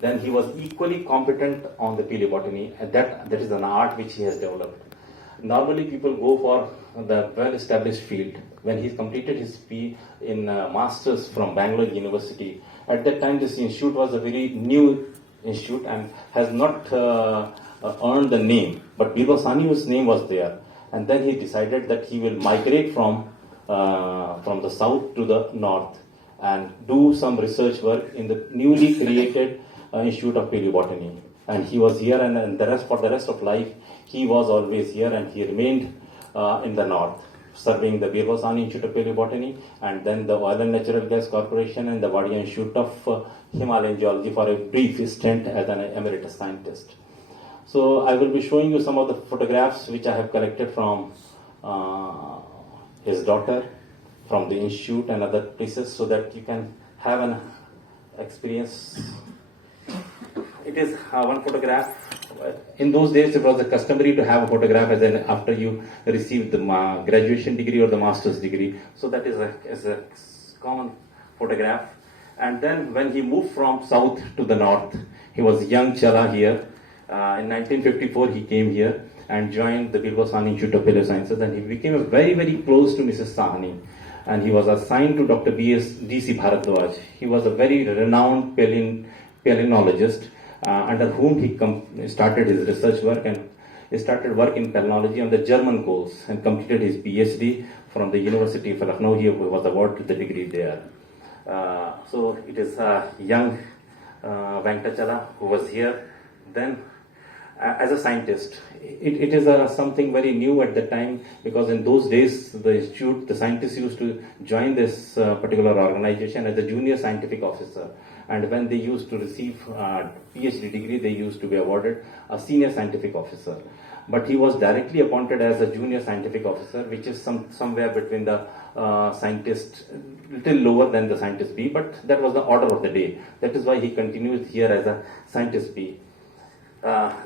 then he was equally competent on the paleobotany, and that is an art which he has developed. Normally, people go for the well-established field. When he completed his P in Masters from Bangalore University, at that time this institute was a very new institute and has not earned the name, but Birbal Sahni's name was there. And then he decided that he will migrate from the south to the north and do some research work in the newly created Institute of Paleobotany. And he was here, and for the rest of life, he was always here, and he remained in the north, serving the Birbal Sahni Institute of Paleobotany, and then the Oil and Natural Gas Corporation and the Wadia Institute of Himalayan Geology for a brief stint as an emeritus scientist. So I will be showing you some of the photographs which I have collected from his daughter, from the institute and other places, so that you can have an experience. It is one photograph. In those days, it was customary to have a photograph after you received the graduation degree or the master's degree. So that is a common photograph. And then when he moved from south to the north, he was young Chala here. In 1954, he came here and joined the Birbal Sahni Institute of Paleosciences, and he became very, very close to Mrs. Sahni. And he was assigned to Dr. D.C. Bharadwaj. He was a very renowned palynologist, under whom he started his research work, and he started work in palynology on the German course and completed his PhD from the University of Lucknow. He was awarded the degree there. So it is young Venkatachala who was here. Then as a scientist, it is something very new at the time, because in those days the scientists used to join this particular organization as a junior scientific officer, and when they used to receive PhD degree, they used to be awarded a senior scientific officer. But he was directly appointed as a junior scientific officer, which is somewhere between the scientist, little lower than the scientist B, but that was the order of the day. That is why he continues here as a scientist B.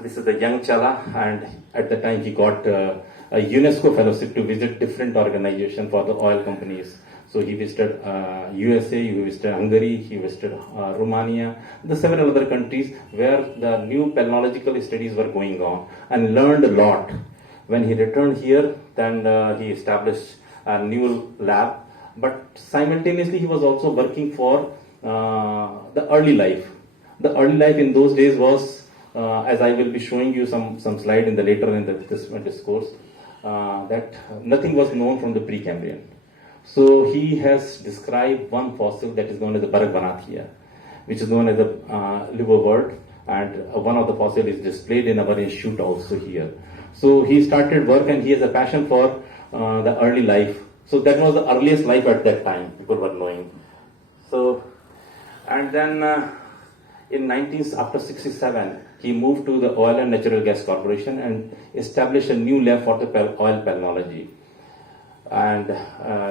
This is the young Chala, and at the time he got a UNESCO fellowship to visit different organizations for the oil companies. So he visited USA, he visited Hungary, he visited Romania, the several other countries where the new palynological studies were going on, and learned a lot. When he returned here, then he established a new lab, but simultaneously he was also working for the early life. The early life in those days was, as I will be showing you some slide in the later in this discourse, that nothing was known from the Precambrian. So he has described one fossil that is known as the Baragvanathia, which is known as the liverwort, and one of the fossils is displayed in our institute also here. So he started work, and he has a passion for the early life. So that was the earliest life at that time, people were knowing. So, and then after 67, he moved to the Oil and Natural Gas Corporation and established a new lab for the oil palynology. And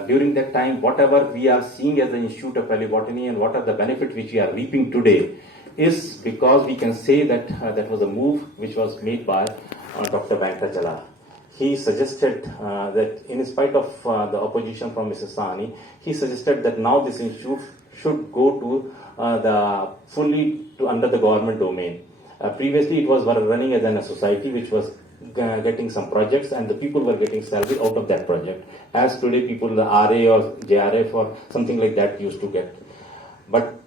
during that time, whatever we are seeing as the Institute of Paleobotany and what are the benefits which we are reaping today is because we can say that that was a move which was made by Dr. Venkatachala. He suggested that in spite of the opposition from Mrs. Sahni, he suggested that now this institute should go to under the government domain. Previously, it was running as a society which was getting some projects, and the people were getting salary out of that project. As today, people the RA or JRF or something like that used to get. But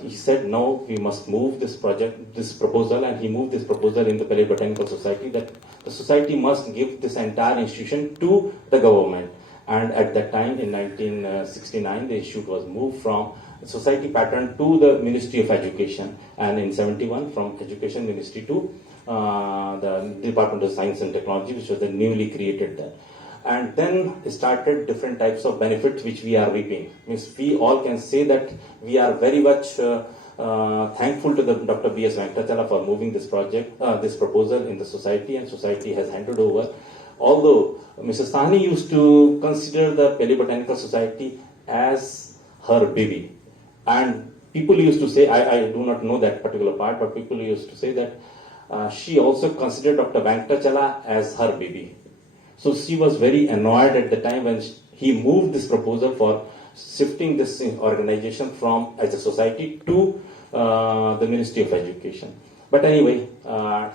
he said, no, we must move this proposal, and he moved this proposal in the Paleobotanical Society that the society must give this entire institution to the government. And at that time, in 1969, the institute was moved from society pattern to the Ministry of Education, and in 71 from Education Ministry to the Department of Science and Technology, which was the newly created there. And then started different types of benefits which we are reaping. Means we all can say that we are very much thankful to the Dr. B.S. Venkatachala for moving this proposal in the society, and society has handed over. Although Mrs. Sahni used to consider the Paleobotanical Society as her baby. And people used to say, I do not know that particular part, but people used to say that she also considered Dr. Venkatachala as her baby. So she was very annoyed at the time when he moved this proposal for shifting this organization from as a society to the Ministry of Education. But anyway,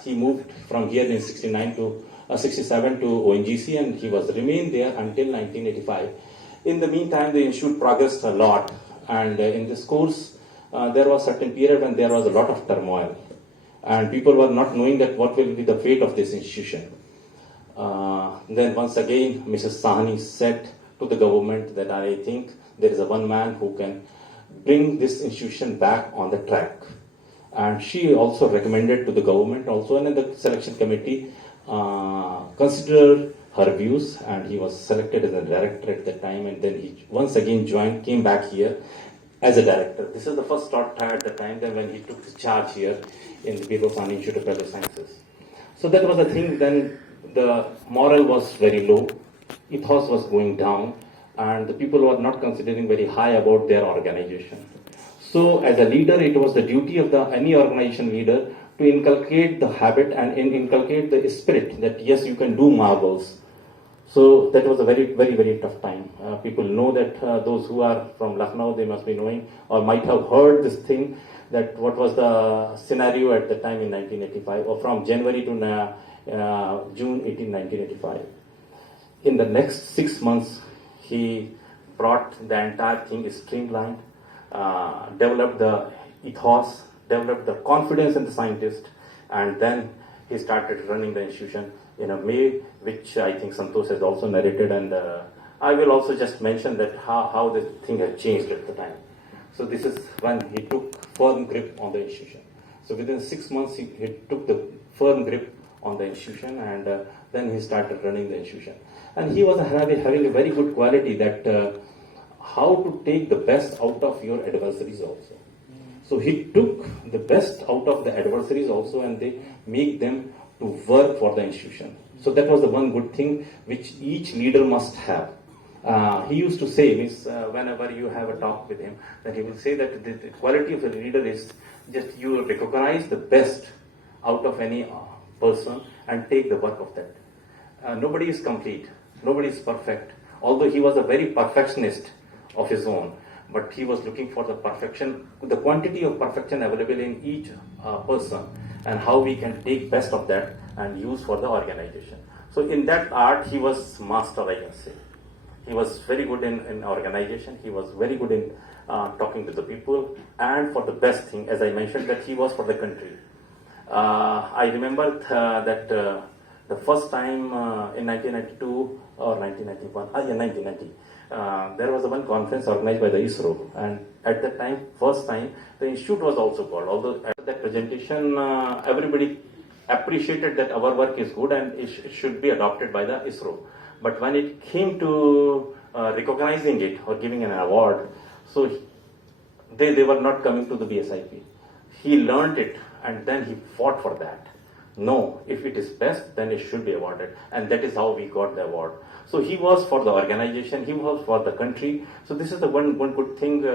he moved from here in 67 to ONGC, and he was remained there until 1985. In the meantime, the institute progressed a lot, and in this course, there was a certain period when there was a lot of turmoil, and people were not knowing that what will be the fate of this institution. Then once again, Mrs. Sahni said to the government that I think there is a one man who can bring this institution back on the track. And she also recommended to the government also, and then the selection committee considered her views, and he was selected as a director at the time, and then he once again came back here as a director. This is the first thought at the time then when he took the charge here in the Birla Sahni Institute of Applied Sciences. So that was the thing. Then the morale was very low, ethos was going down, and the people were not considering very high about their organization. So as a leader, it was the duty of any organization leader to inculcate the habit and inculcate the spirit that yes, you can do marvels. So that was a very, very, very tough time. People know that those who are from Lucknow, they must be knowing or might have heard this thing, that what was the scenario at the time in 1985 or from January to June 1985. In the next 6 months, he brought the entire thing streamlined, developed the ethos, developed the confidence in the scientist, and then he started running the institution in a way which I think Santosh has also narrated, and I will also just mention that how the thing had changed at the time. So this is when he took firm grip on the institution. So within 6 months, he took the firm grip on the institution, and then he started running the institution. And he was having a very good quality that how to take the best out of your adversaries also. So he took the best out of the adversaries also, and they make them to work for the institution. So that was the one good thing which each leader must have. He used to say, whenever you have a talk with him, that he will say that the quality of a leader is just you recognize the best out of any person and take the work of that. Nobody is complete, nobody is perfect. Although he was a very perfectionist of his own, but he was looking for the perfection, the quantity of perfection available in each person, and how we can take best of that and use for the organization. So in that art, he was master, I can say. He was very good in organization. He was very good in talking to the people, and for the best thing, as I mentioned, that he was for the country. I remember that the first time in 1992 or 1991, 1990, there was one conference organized by the ISRO, and at that time, first time, the institute was also called. Although at that presentation, everybody appreciated that our work is good and it should be adopted by the ISRO. But when it came to recognizing it or giving an award, so they were not coming to the BSIP. He learned it and then he fought for that. No, if it is best, then it should be awarded. And that is how we got the award. So he was for the organization, he was for the country. So this is the one good thing,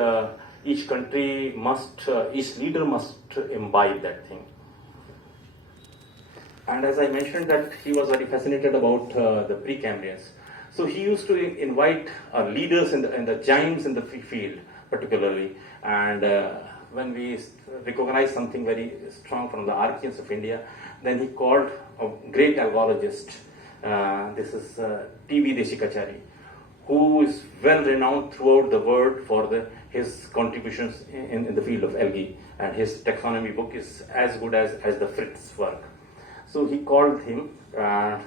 each country must, each leader must imbibe that thing. And as I mentioned that he was very fascinated about the Precambrians. So he used to invite leaders in the giants in the field, particularly. And when we recognize something very strong from the Archeans of India, then he called a great algologist. This is T.V. Deshikachari, who is well renowned throughout the world for his contributions in the field of algae. And his taxonomy book is as good as the Fritz work. So he called him.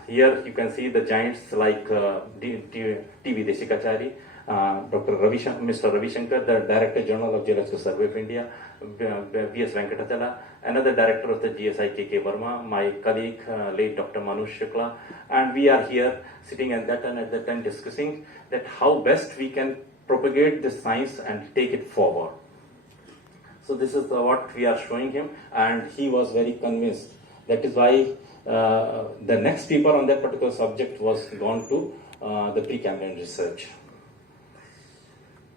Here you can see the giants like T.V. Deshikachari, Mr. Ravi Shankar, the Director General of Geological Survey of India, B.S. Venkatachala, another director of the GSI, K.K. Verma, my colleague, late Dr. Manush Shukla, and we are here sitting at that time discussing that how best we can propagate this science and take it forward. So this is what we are showing him, and he was very convinced. That is why the next paper on that particular subject was gone to the Precambrian research.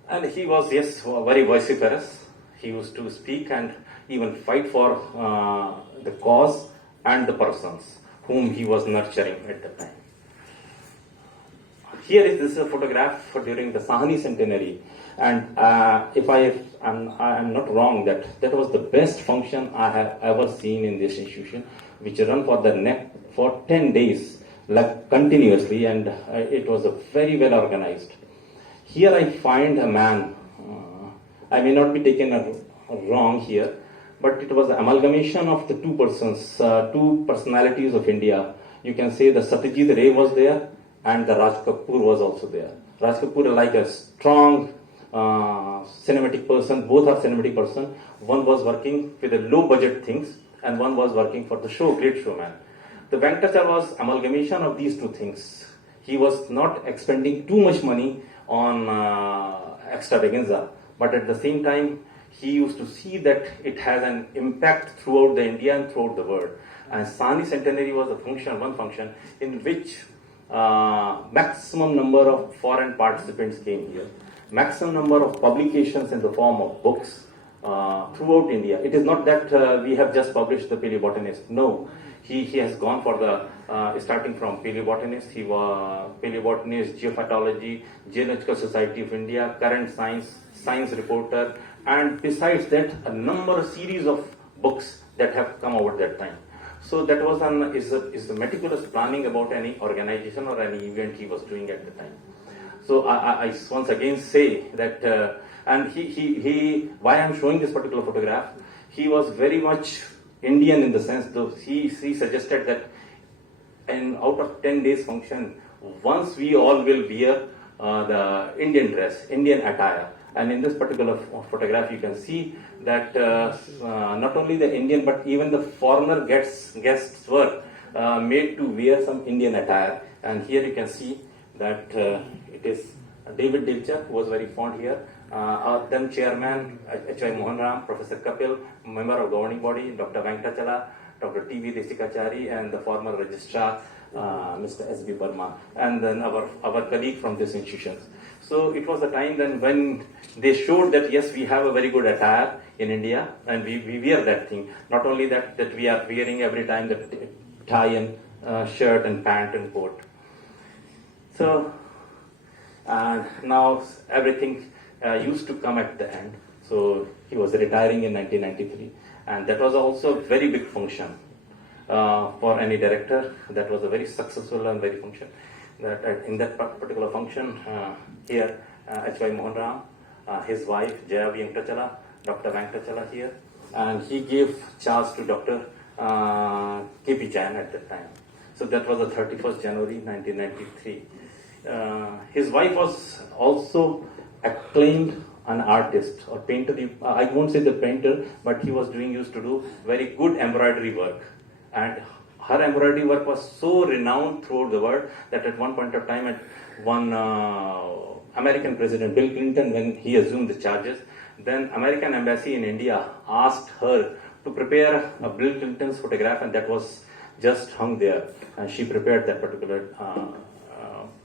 And he was, yes, very vociferous. He used to speak and even fight for the cause and the persons whom he was nurturing at the time. This is a photograph during the Sahni centenary. And if I I'm not wrong that that was the best function I have ever seen in this institution, which run for 10 days, like continuously, and it was a very well organized. Here I find a man, I may not be taken wrong here, but it was an amalgamation of the two persons, two personalities of India. You can say the Satyajit Ray was there and the Raj Kapoor was also there. Raj Kapoor like a strong cinematic person, both are cinematic person. One was working with the low budget things and one was working for the show, great showman. The Venkatachala was amalgamation of these two things. He was not expending too much money on extravaganza, but at the same time, he used to see that it has an impact throughout the India and throughout the world. And Sani Centenary was a function, one function, in which maximum number of foreign participants came here. Maximum number of publications in the form of books throughout India. It is not that we have just published the Paleobotanist. No, he has gone for the starting from Paleobotanist. He was Paleobotanist, Geophytology, Geological Society of India, Current Science, Science Reporter, and besides that, a series of books that have come over that time. So that was is the meticulous planning about any organization or any event he was doing at the time. So I once again say that, and he why I'm showing this particular photograph, he was very much Indian in the sense, though he suggested that out of 10 days function, once we all will wear the Indian dress, Indian attire. And in this particular photograph, you can see that not only the Indian, but even the foreigner guests were made to wear some Indian attire. And here you can see that it is David Dilcher, who was very fond here, our then chairman, H.Y. Mohan Ram, Professor Kapil, member of governing body, Dr. Venkatachala, Dr. T.V. Desikachari, and the former registrar, Mr. S.B. Burma, and then our colleague from this institution. So it was a time then when they showed that yes, we have a very good attire in India, and we wear that thing. Not only that we are wearing every time the tie and shirt and pant and coat. So now everything used to come at the end. So he was retiring in 1993, and that was also a very big function for any director. That was a very successful and very function. That in that particular function, here H.Y. Mohan Ram, his wife Jaya Venkatachala, Dr. Venkatachala here, and he gave charge to Dr. K.P. Jain at that time. So that was the 31st January 1993. His wife was also acclaimed an artist or painter. I won't say the painter, but he was used to do very good embroidery work, and her embroidery work was so renowned throughout the world that at one point of time, at one American president, Bill Clinton, when he assumed the charges, then American embassy in India asked her to prepare a Bill Clinton's photograph, and that was just hung there, and she prepared that particular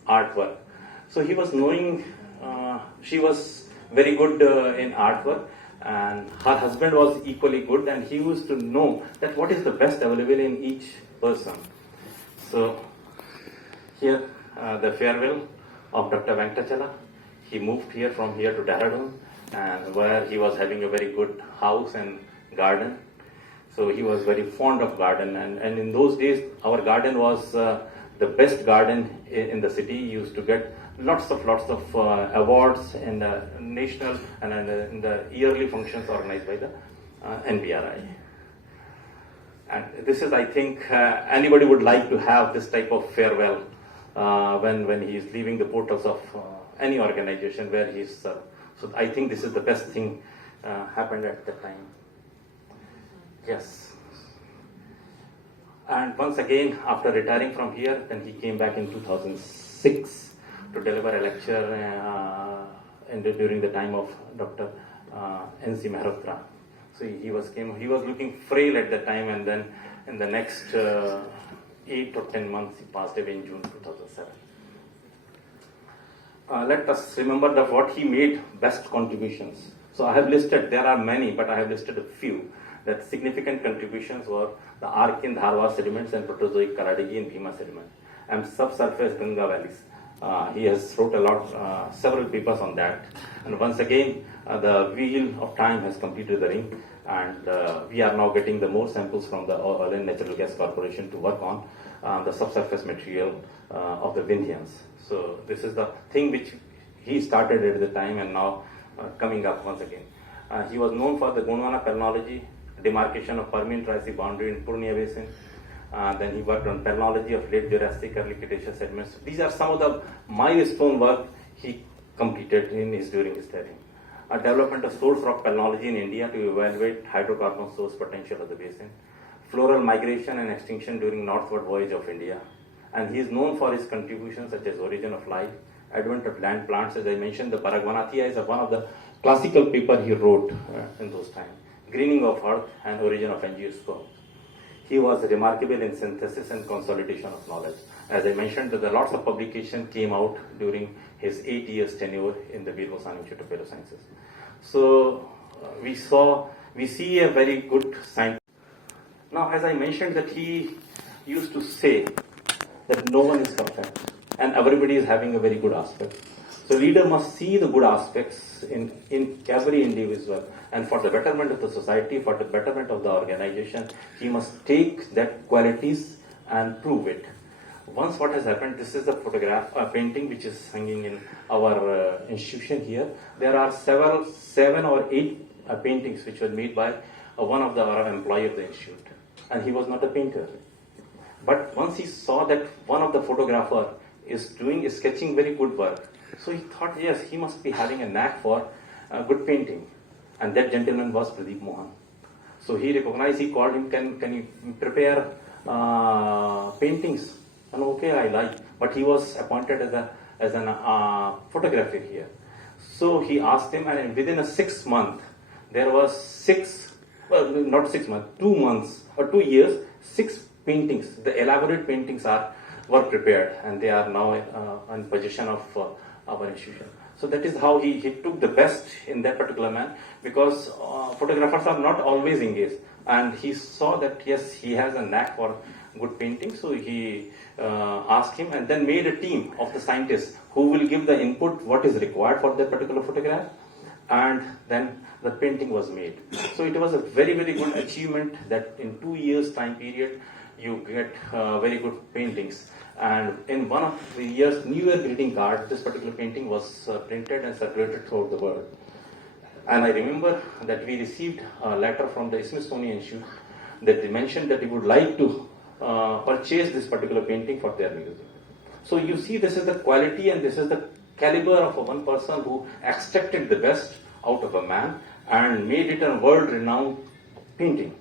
artwork. So he was knowing, she was very good in artwork, and her husband was equally good, and he used to know that what is the best available in each person. So here the farewell of Dr. Venkatachala. He moved here from here to Dehradun, and where he was having a very good house and garden. So he was very fond of garden, and in those days our garden was the best garden in the city. He used to get lots of awards in the national and in the yearly functions organized by the NBRI. And this is, I think, anybody would like to have this type of farewell when he is leaving the portals of any organization where he is. So I think this is the best thing happened at that time. Yes. And once again, after retiring from here, then he came back in 2006 to deliver a lecture during the time of Dr. N.C. Mehrotra. So he was looking frail at that time, and then in the next 8 or 10 months, he passed away in June 2007. Let us remember that what he made best contributions. So I have listed, there are many, but I have listed a few. That significant contributions were the Archean Dharwa sediments and Proterozoic Karadigi and Bhima sediment, and subsurface Ganga valleys. He has wrote a lot, several papers on that. And once again, the wheel of time has completed the ring, and we are now getting the more samples from the Oil and Natural Gas Corporation to work on the subsurface material of the Vindhyans. So this is the thing which he started at the time and now coming up once again. He was known for the Gondwana perennology, demarcation of Permian-Triassic boundary in Purnia Basin. Then he worked on perennology of late Jurassic, early Cretaceous sediments. These are some of the milestone work he completed during his term. Development of source rock perennology in India to evaluate hydrocarbon source potential of the basin. Floral migration and extinction during northward voyage of India. And he is known for his contributions such as origin of life, advent of land plants. As I mentioned, the Paragwanathia is one of the classical paper he wrote in those times. Greening of earth and origin of angiosperm. He was remarkable in synthesis and consolidation of knowledge. As I mentioned, that lots of publication came out during his 8 years tenure in the Veer Goswami Institute of Biosciences. So we see a very good science. Now, as I mentioned, that he used to say that no one is perfect and everybody is having a very good aspect. So leader must see the good aspects in every individual, and for the betterment of the society, for the betterment of the organization, he must take that qualities and prove it. Once what has happened, this is a photograph, a painting which is hanging in our institution here. There are 7 or 8 paintings which were made by one of our employee of the institute, and he was not a painter. But once he saw that one of the photographer is sketching very good work, so he thought, yes, he must be having a knack for good painting. And that gentleman was Pradeep Mohan. So he recognized, he called him, can you prepare paintings? And okay, I like. But he was appointed as an photographer here. So he asked him, and within a 6 month, there was 2 months or 2 years, 6 paintings. The elaborate paintings were prepared, and they are now in possession of our institution. So that is how he took the best in that particular man, because photographers are not always engaged, and he saw that yes, he has a knack for good painting. So he asked him, and then made a team of the scientists who will give the input what is required for that particular photograph, and then the painting was made. So it was a very, very good achievement that in 2 years time period you get very good paintings. And in one of the year's New Year greeting card, this particular painting was printed and circulated throughout the world. And I remember that we received a letter from the Smithsonian Institute that they mentioned that they would like to purchase this particular painting for their museum. So you see, this is the quality and this is the caliber of one person who extracted the best out of a man and made it a world-renowned painting.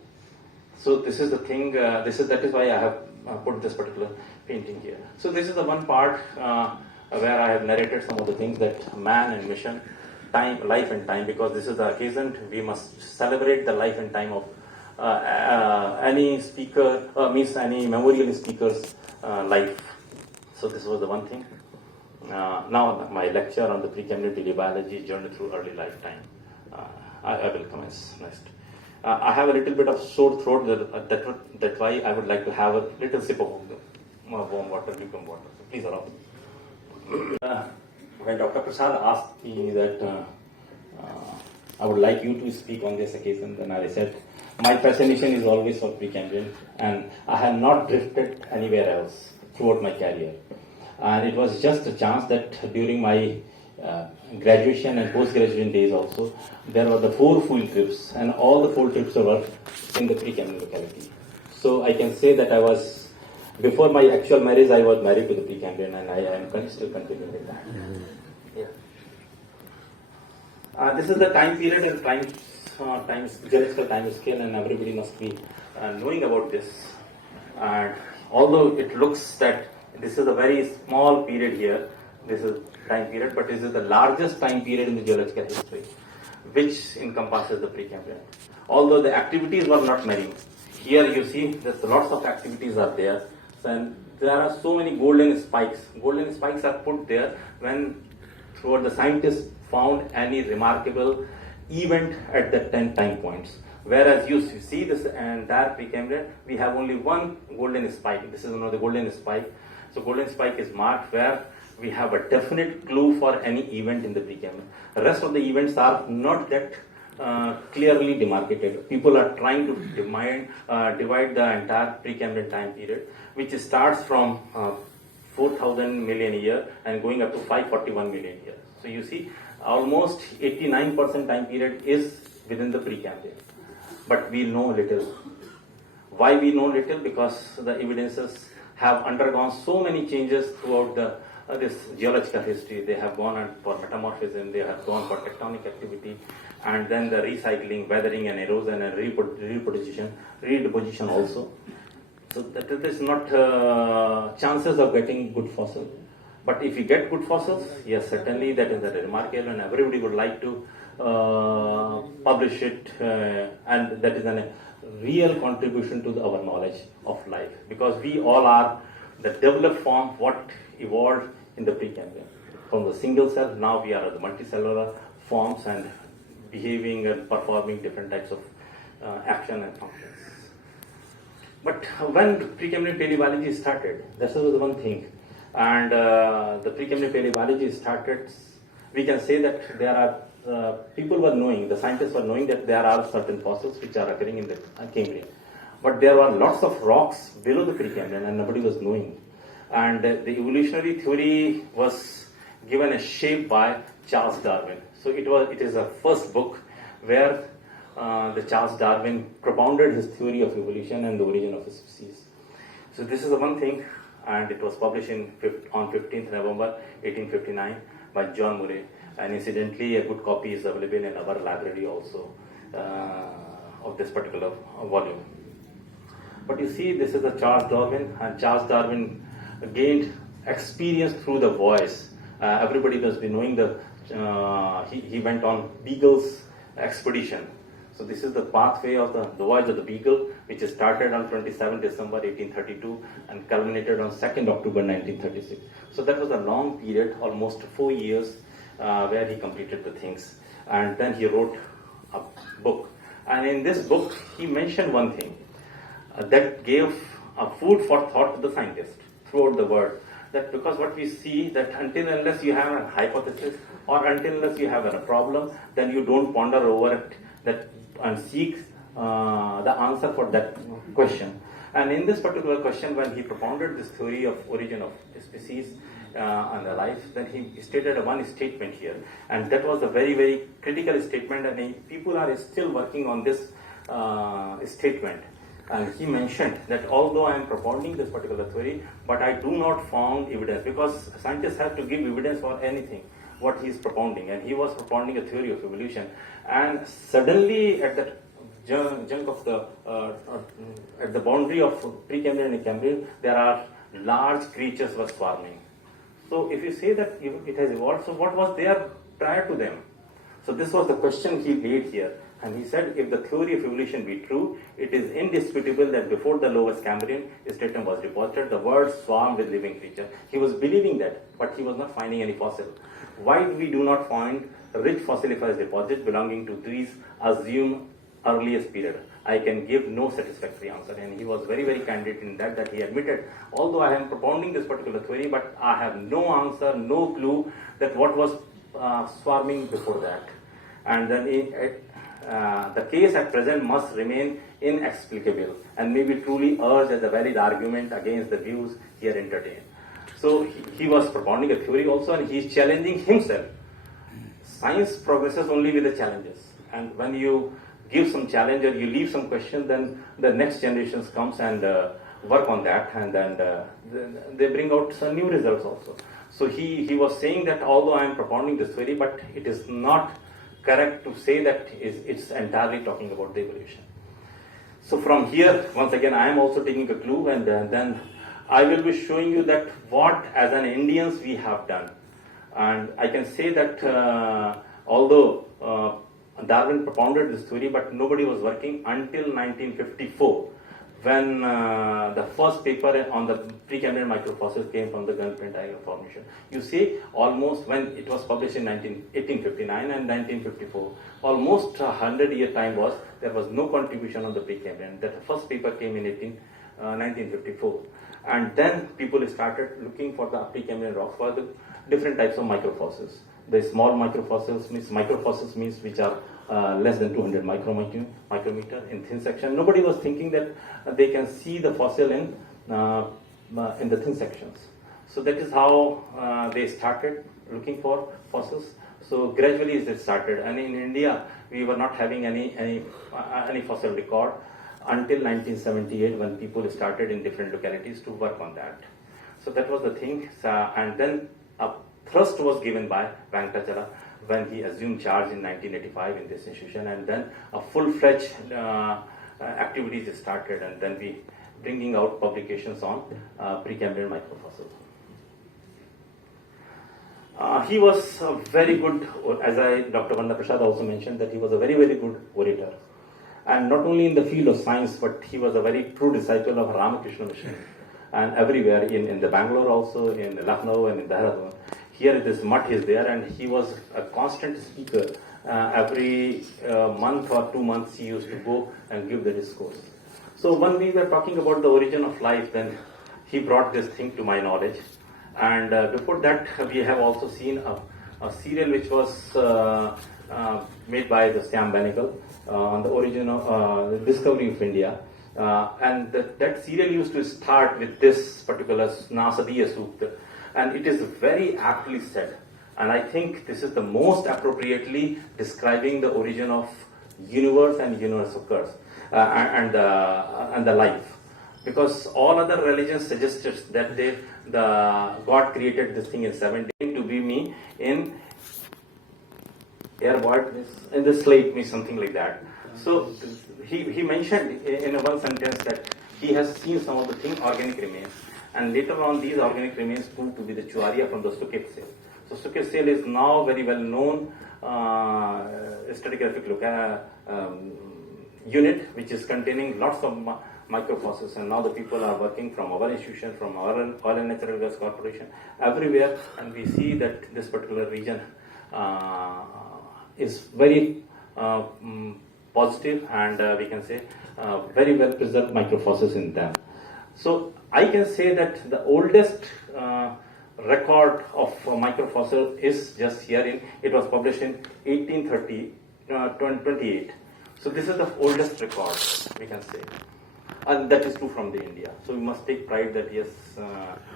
So this is the thing, that is why I have put this particular painting here. So this is the one part where I have narrated some of the things that man and mission, time, life and time, because this is the occasion we must celebrate the life and time of any speaker, any memorial speaker's life. So this was the one thing. Now my lecture on the Precambrian telebiology journey through early lifetime. I will commence next. I have a little bit of sore throat, that's why I would like to have a little sip of warm water, lukewarm water. So please allow me. When Dr. Prasad asked me that I would like you to speak on this occasion, then I said, my fascination is always for Precambrian, and I have not drifted anywhere else throughout my career. And it was just a chance that during my graduation and post-graduation days also, there were the 4 field trips, and all the 4 trips were in the Precambrian locality. So I can say that before my actual marriage, I was married to the Precambrian, and I am still continuing with that. Yeah. This is the time period and geological time scale, and everybody must be knowing about this. And although it looks that this is a very small period here, this is time period, but this is the largest time period in the geological history, which encompasses the Precambrian. Although the activities were not many. Here you see there's lots of activities are there, and there are so many golden spikes. Golden spikes are put there when throughout the scientists found any remarkable event at the 10 time points. Whereas you see this entire Precambrian, we have only one golden spike. This is one of the golden spike. So golden spike is marked where we have a definite clue for any event in the Precambrian. The rest of the events are not that clearly demarcated. People are trying to divide the entire Precambrian time period, which starts from 4,000 million year and going up to 541 million years. So you see, almost 89% time period is within the Precambrian. But we know little. Why we know little? Because the evidences have undergone so many changes throughout this geological history. They have gone on for metamorphism, they have gone for tectonic activity, and then the recycling, weathering and erosion and redeposition also. So that is not chances of getting good fossil. But if you get good fossils, yes, certainly that is remarkable, and everybody would like to publish it, and that is a real contribution to our knowledge of life, because we all are the developed form what evolved in the Precambrian. From the single cell, now we are the multicellular forms and behaving and performing different types of action and functions. But when Precambrian paleobiology started, this was the one thing. And the Precambrian paleobiology started, we can say that there are people were knowing, the scientists were knowing that there are certain fossils which are occurring in the Cambrian. But there were lots of rocks below the Precambrian and nobody was knowing. And the evolutionary theory was given a shape by Charles Darwin. So it is a first book where the Charles Darwin propounded his theory of evolution and the origin of a species. So this is the one thing, and it was published on 15th November 1859 by John Murray. And incidentally, a good copy is available in our library also of this particular volume. But you see, this is the Charles Darwin, and Charles Darwin gained experience through the voice. Everybody must be knowing he went on Beagle's expedition. So this is the pathway of the voyage of the Beagle, which started on 27 December 1832 and culminated on 2nd October 1936. So that was a long period, almost 4 years, where he completed the things. And then he wrote a book. And in this book, he mentioned one thing that gave a food for thought to the scientists throughout the world. That because what we see, that until unless you have a hypothesis or until unless you have a problem, then you don't ponder over it and seek the answer for that question. And in this particular question, when he propounded this theory of origin of species and the life, then he stated one statement here, and that was a very, very critical statement, and people are still working on this statement. And he mentioned that although I am propounding this particular theory, but I do not found evidence, because scientists have to give evidence for anything what he is propounding, and he was propounding a theory of evolution. And suddenly at the junk of the at the boundary of Precambrian and Cambrian, there are large creatures were swarming. So if you say that it has evolved, so what was there prior to them? So this was the question he laid here. And he said, if the theory of evolution be true, it is indisputable that before the lowest Cambrian stratum was deposited, the world swarmed with living creatures. He was believing that, but he was not finding any fossil. Why we do not find rich fossilized deposits belonging to these assumed earliest period? I can give no satisfactory answer. And he was very, very candid in that he admitted, although I am propounding this particular theory, but I have no answer, no clue that what was swarming before that. And then the case at present must remain inexplicable and may be truly urged as a valid argument against the views here entertained. So he was propounding a theory also, and he is challenging himself. Science progresses only with the challenges, and when you give some challenge or you leave some question, then the next generations comes and work on that, and then they bring out some new results also. So he was saying that although I am propounding this theory, but it is not correct to say that it's entirely talking about the evolution. So from here, once again, I am also taking a clue, and then I will be showing you that what as an Indians we have done. And I can say that although Darwin propounded this theory, but nobody was working until 1954, when the first paper on the Precambrian microfossils came from the Gunflint Tiger Formation. You see, almost when it was published in 1859 and 1954, almost 100-year time there was no contribution on the Precambrian. That first paper came in 1954. And then people started looking for the Precambrian rocks for the different types of microfossils. The small microfossils means which are less than 200 micrometer in thin section. Nobody was thinking that they can see the fossil in the thin sections. So that is how they started looking for fossils. So gradually it started, and in India we were not having any fossil record until 1978, when people started in different localities to work on that. So that was the thing, and then a thrust was given by Venkatachala when he assumed charge in 1985 in this institution, and then a full-fledged activities started, and then we bringing out publications on Precambrian microfossils. He was a very good, Dr. Vanda Prasad also mentioned that he was a very, very good orator. And not only in the field of science, but he was a very true disciple of Ramakrishna Mission. And everywhere, in the Bangalore also, in Lucknow and in Dehradun. Here this mutt is there, and he was a constant speaker. Every month or 2 months he used to go and give the discourse. So when we were talking about the origin of life, then he brought this thing to my knowledge. And before that, we have also seen a serial which was made by the Syam Benegal on the origin of the discovery of India. And that serial used to start with this particular Nasadiya Sukta. And it is very aptly said. And I think this is the most appropriately describing the origin of universe and universe occurs and the life. Because all other religions suggested that the God created this thing in 7 days to be me in in the slate, me something like that. So he mentioned in one sentence that he has seen some of the thing organic remains, and later on these organic remains proved to be the Chuaria from the Sukhet Sale. So Sukhet Sale is now very well known stratigraphic unit which is containing lots of microfossils, and now the people are working from our institution, from our Oil and Natural Gas Corporation, everywhere, and we see that this particular region is very positive, and we can say very well preserved microfossils in them. So I can say that the oldest record of microfossil is just here it was published in 1828. So this is the oldest record, we can say. And that is true from the India. So we must take pride that yes,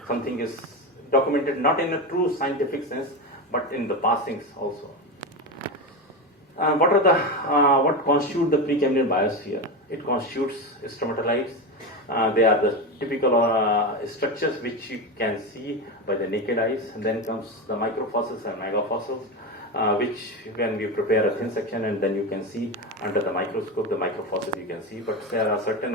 something is documented not in a true scientific sense, but in the passings also. What constitute the Precambrian biosphere? It constitutes stromatolites. They are the typical structures which you can see by the naked eyes. And then comes the microfossils and megafossils, which when we prepare a thin section and then you can see under the microscope the microfossils you can see. But there are certain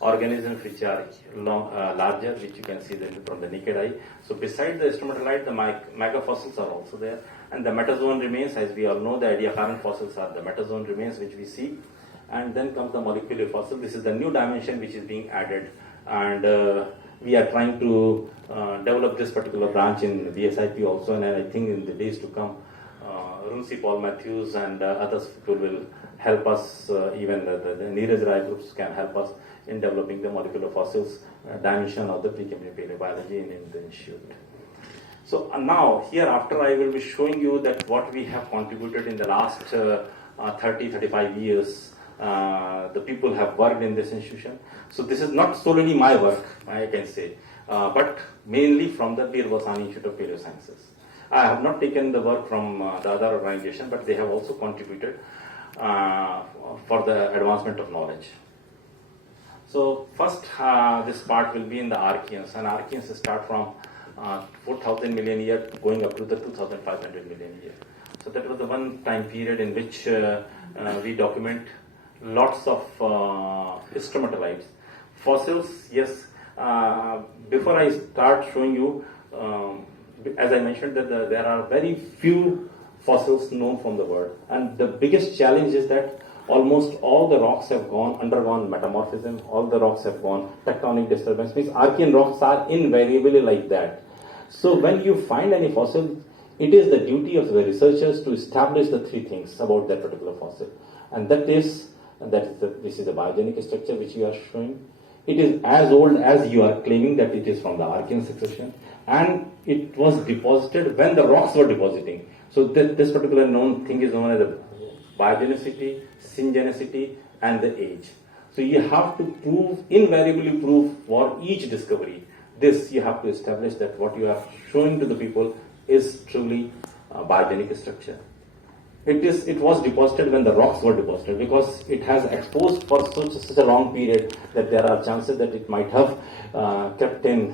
organisms which are larger, which you can see from the naked eye. So beside the stromatolite, the megafossils are also there. And the metazoan remains, as we all know, the Ediacaran fossils are the metazoan remains which we see. And then comes the molecular fossil. This is the new dimension which is being added. And we are trying to develop this particular branch in VSIP also. And I think in the days to come, Runsi, Paul Matthews and others people will help us, even the Neeraj Rai groups can help us in developing the molecular fossils dimension of the Precambrian paleobiology in the institute. So now, hereafter I will be showing you that what we have contributed in the last 30-35 years. The people have worked in this institution. So this is not solely my work, I can say, but mainly from the Bir Vasani Institute of Paleosciences. I have not taken the work from the other organization, but they have also contributed for the advancement of knowledge. So first, this part will be in the Archeans, and Archeans start from 4,000 million year going up to the 2,500 million year. So that was the one time period in which we document lots of stromatolites. Fossils, yes. Before I start showing you, as I mentioned, that there are very few fossils known from the world, and the biggest challenge is that almost all the rocks have undergone metamorphism. All the rocks have gone tectonic disturbance. Means Archean rocks are invariably like that. So when you find any fossil, it is the duty of the researchers to establish the three things about that particular fossil, and this is the biogenic structure which you are showing. It is as old as you are claiming that it is from the Archean succession, and it was deposited when the rocks were depositing. So this particular known thing is known as the biogenicity, syngenicity, and the age. So you have to invariably prove for each discovery. This you have to establish that what you are showing to the people is truly biogenic structure. It was deposited when the rocks were deposited, because it has exposed for such a long period that there are chances that it might have kept in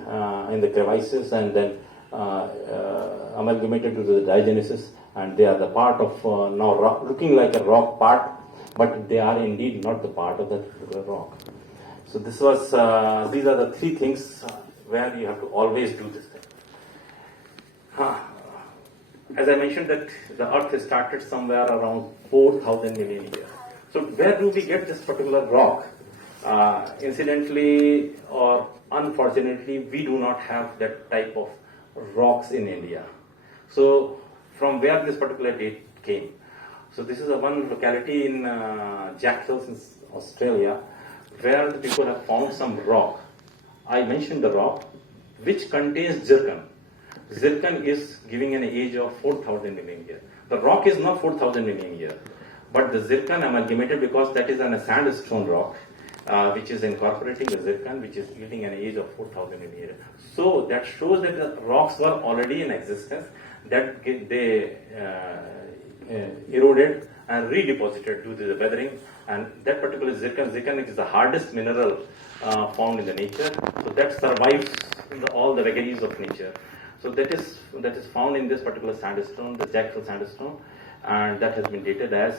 the crevices and then amalgamated to the diagenesis, and they are the part of now rock, looking like a rock part, but they are indeed not the part of that particular rock. So this was these are the three things where you have to always do this thing. As I mentioned that the Earth started somewhere around 4,000 million years. So where do we get this particular rock? Incidentally or unfortunately, we do not have that type of rocks in India. So from where this particular date came? So this is a one locality in Jack Hills in Australia, where the people have found some rock. I mentioned the rock, which contains zircon. Zircon is giving an age of 4,000 million years. The rock is not 4,000 million years, but the zircon amalgamated, because that is a sandstone rock, which is incorporating the zircon, which is yielding an age of 4,000 million years. So that shows that the rocks were already in existence, that they eroded and redeposited due to the weathering. And that particular zircon is the hardest mineral found in the nature. So that survives in all the vagaries of nature. So that is found in this particular sandstone, the Jack Hill sandstone, and that has been dated as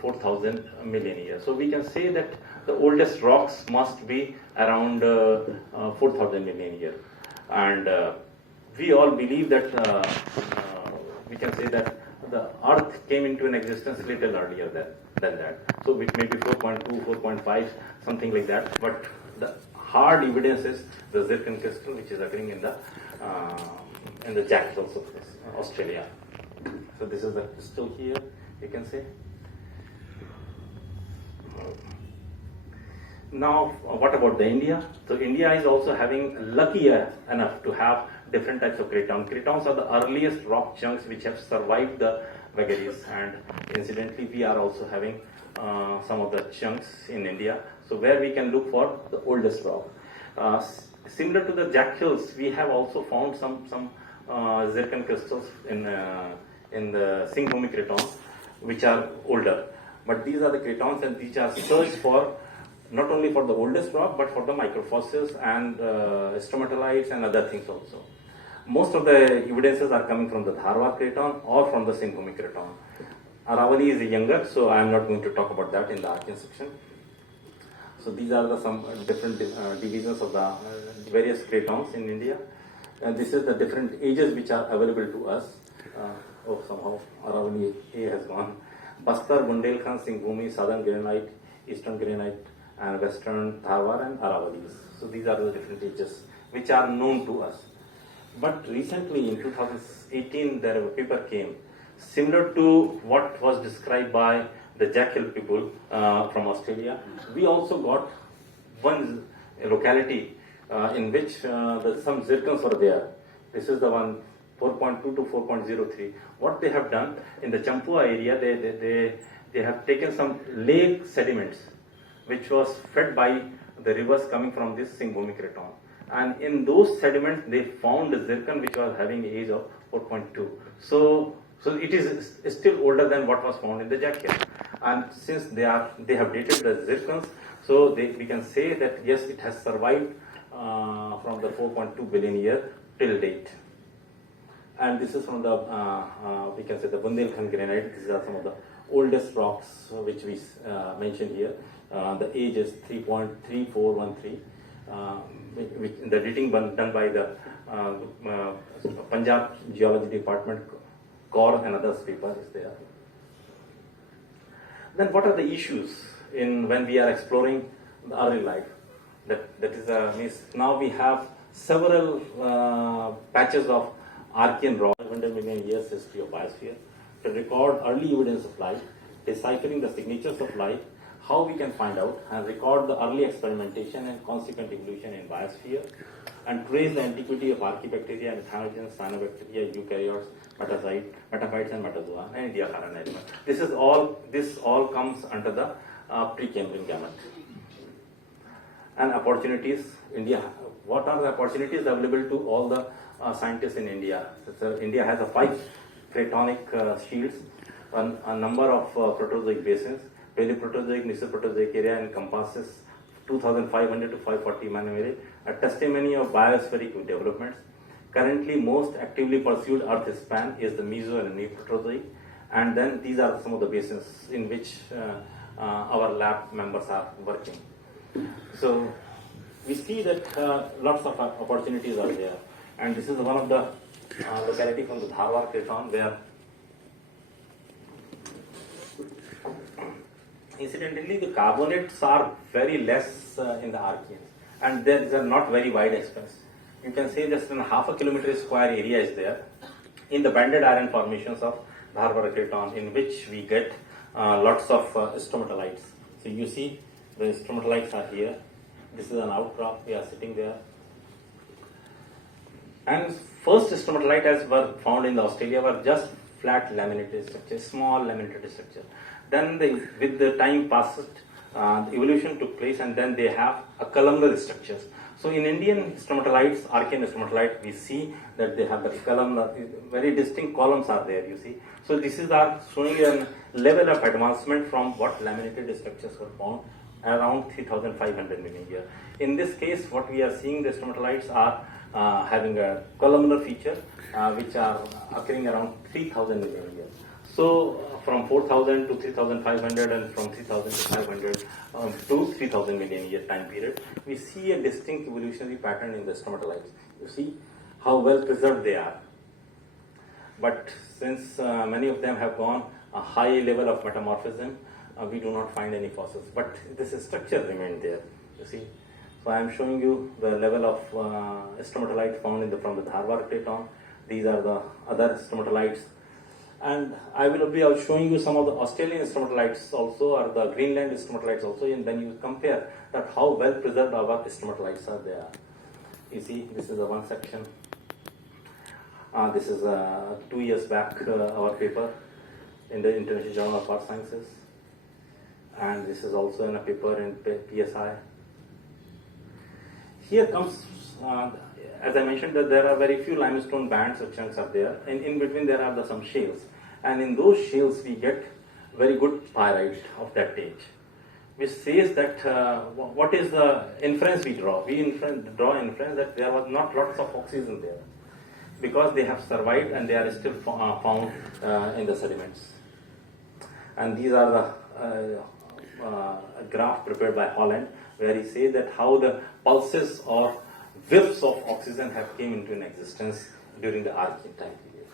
4,000 million years. So we can say that the oldest rocks must be around 4,000 million years. And we all believe that we can say that the Earth came into an existence little earlier than that. So it may be 4.2, 4.5, something like that. But the hard evidence is the zircon crystal, which is occurring in the Jack Hills of Australia. So this is the crystal here, you can say. Now, what about the India? So India is also having lucky enough to have different types of cratons. Cratons are the earliest rock chunks which have survived the vagaries, and incidentally, we are also having some of the chunks in India. So where we can look for the oldest rock. Similar to the Jack Hills, we have also found some zircon crystals in the Singhbhumi cratons, which are older. But these are the cratons, and these are searched for not only for the oldest rock, but for the microfossils and stromatolites and other things also. Most of the evidences are coming from the Dharwar craton or from the Singhbhumi craton. Aravali is younger, so I am not going to talk about that in the Archean section. So these are some different divisions of the various cratons in India. And this is the different ages which are available to us. Somehow Aravali A has gone. Bastar, Bundelkhand, Singhbhumi, Southern Granite, Eastern Granite, and Western Dharwar and Aravalis. So these are the different ages which are known to us. But recently in 2018 there a paper came similar to what was described by the Jack Hill people from Australia. We also got one locality in which some zircons were there. This is the one 4.2 to 4.03. What they have done in the Champua area, they have taken some lake sediments which was fed by the rivers coming from this Singhbhumi craton. And in those sediments, they found the zircon which was having age of 4.2. So it is still older than what was found in the Jack Hill. And since they have dated the zircons, so we can say that yes, it has survived from the 4.2 billion year till date. And this is from the we can say the Bundelkhand granite. These are some of the oldest rocks which we mentioned here. The age is 3.3413. The dating done by the Punjab Geology Department, Kaur and others paper is there. Then what are the issues when we are exploring the early life? That is means now we have several patches of Archean rock, 100 million years history of biosphere, to record early evidence of life, deciphering the signatures of life, how we can find out and record the early experimentation and consequent evolution in biosphere, and trace the antiquity of archaebacteria, methanogens, cyanobacteria, eukaryotes, metaphytes, and metazoa, and diacharon element. This all comes under the Precambrian gamut. And opportunities, India. What are the opportunities available to all the scientists in India? So India has 5 cratonic shields, a number of Proterozoic basins. Paleoproterozoic, Mesoproterozoic area encompasses 2,500 to 540 man-made, a testimony of biospheric developments. Currently, most actively pursued Earth span is the Meso and Neoproterozoic, and then these are some of the basins in which our lab members are working. So we see that lots of opportunities are there, and this is one of the locality from the Dharwar Craton where incidentally the carbonates are very less in the Archeans, and they are not very wide expanse. You can say just in half a kilometer square area is there in the banded iron formations of Dharwar Craton, in which we get lots of stromatolites. So you see the stromatolites are here. This is an outcrop, we are sitting there. And first stromatolite as were found in Australia were just flat laminated structure, small laminated structure. Then with the time passed, the evolution took place, and then they have a columnar structures. So in Indian stromatolites, Archean stromatolite, we see that they have the columnar, very distinct columns are there, you see. So this is showing a level of advancement from what laminated structures were found around 3,500 million year. In this case, what we are seeing, the stromatolites are having a columnar feature, which are occurring around 3,000 million years. So from 4,000 to 3,500, and from 3,000 to 500 to 3,000 million year time period, we see a distinct evolutionary pattern in the stromatolites. You see how well preserved they are. But since many of them have gone a high level of metamorphism, we do not find any fossils. But this structure remained there. You see. So I am showing you the level of stromatolite found from the Dharwar Craton. These are the other stromatolites. And I will be showing you some of the Australian stromatolites also, or the Greenland stromatolites also, and then you compare that how well preserved our stromatolites are there. You see, this is the one section. This is 2 years back, our paper in the International Journal of Earth Sciences. And this is also in a paper in PSI. Here comes, as I mentioned, that there are very few limestone bands or chunks are there, and in between there are some shales. And in those shales we get very good pyrite of that age, which says that what is the inference we draw? We draw inference that there was not lots of oxygen there, because they have survived and they are still found in the sediments. And these are the graph prepared by Holland, where he says that how the pulses or whiffs of oxygen have came into existence during the Archean time period.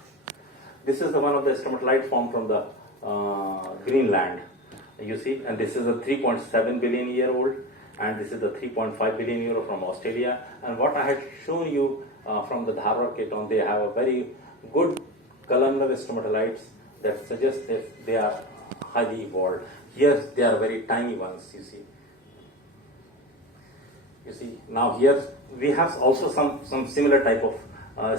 This is one of the stromatolite formed from the Greenland, you see, and this is a 3.7 billion year old, and this is the 3.5 billion year old from Australia. And what I had shown you from the Dharwar Craton, they have a very good columnar stromatolites that suggest that they are highly evolved. Here they are very tiny ones, you see. You see, now here we have also some similar type of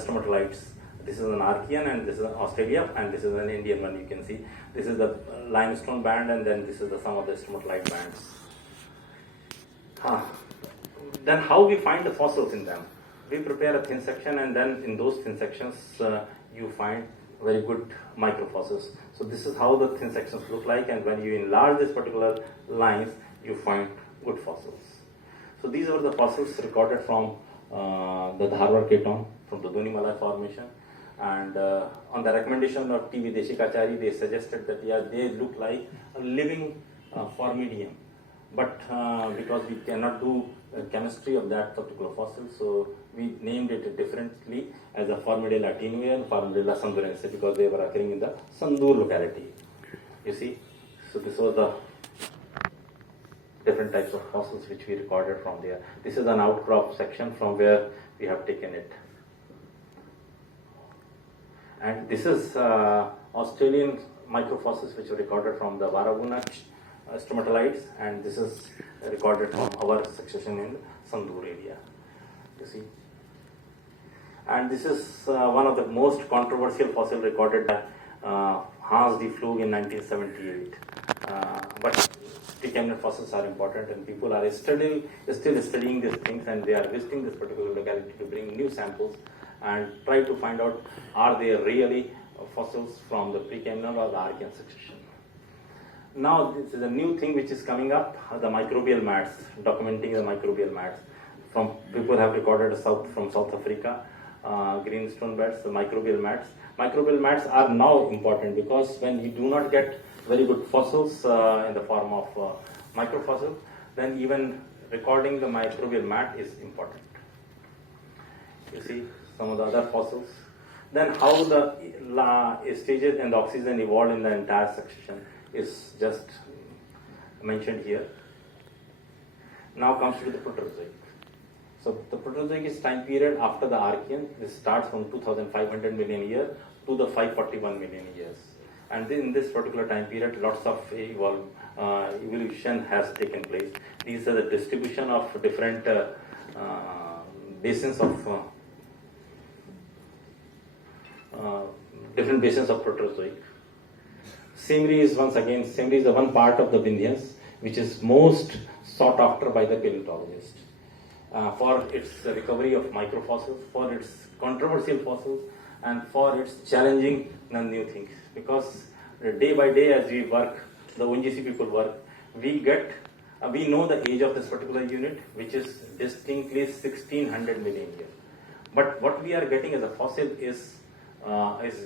stromatolites. This is an Archean, and this is Australia, and this is an Indian one, you can see. This is the limestone band, and then this is some of the stromatolite bands. Then how we find the fossils in them? We prepare a thin section, and then in those thin sections you find very good microfossils. So this is how the thin sections look like, and when you enlarge this particular lines, you find good fossils. So these are the fossils recorded from the Dharwar Craton, from the Dunimalai formation. And on the recommendation of T.V. Deshikachari, they suggested that they look like a living formidium. But because we cannot do chemistry of that particular fossil, so we named it differently as a Formidella tenuea and Formidella sandurense, because they were occurring in the Sandur locality. You see, so this was the different types of fossils which we recorded from there. This is an outcrop section from where we have taken it. And this is Australian microfossils which were recorded from the Warrawoona stromatolites, and this is recorded from our succession in Sandur area. You see, and this is one of the most controversial fossil recorded by Hans de Flug in 1978. But Precambrian fossils are important, and people are still studying these things, and they are visiting this particular locality to bring new samples and try to find out, are they really fossils from the Precambrian or the Archean succession. Now this is a new thing which is coming up, the microbial mats, documenting the microbial mats. From people have recorded from South Africa, greenstone beds, the microbial mats. Microbial mats are now important because when we do not get very good fossils in the form of microfossils, then even recording the microbial mat is important. You see some of the other fossils. Then how the stages and the oxygen evolved in the entire succession is just mentioned here. Now comes to the Proterozoic. So the Proterozoic is time period after the Archean. This starts from 2500 million years to the 541 million years. And in this particular time period, lots of evolution has taken place. These are the distribution of different basins of Proterozoic. Simri is the one part of the Vindhyans which is most sought after by the paleontologist for its recovery of microfossils, for its controversial fossils, and for its challenging new things. Because day by day as we work, the ONGC people work, we know the age of this particular unit, which is distinctly 1600 million years. But what we are getting as a fossil is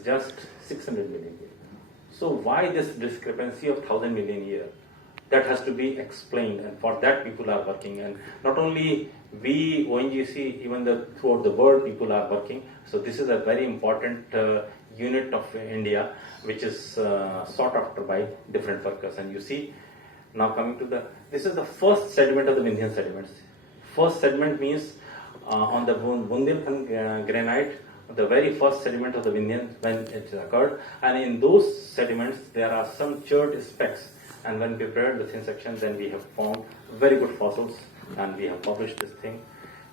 just 600 million years. So why this discrepancy of 1000 million years? That has to be explained, and for that people are working. And not only we, ONGC, even throughout the world people are working. So this is a very important unit of India which is sought after by different workers. And you see, now coming to this is the first sediment of the Vindhyan sediments. First sediment means on the Bundelkhand granite, the very first sediment of the Vindhyan when it occurred, and in those sediments there are some chert specks, and when we prepared the thin section, then we have found very good fossils, and we have published this thing.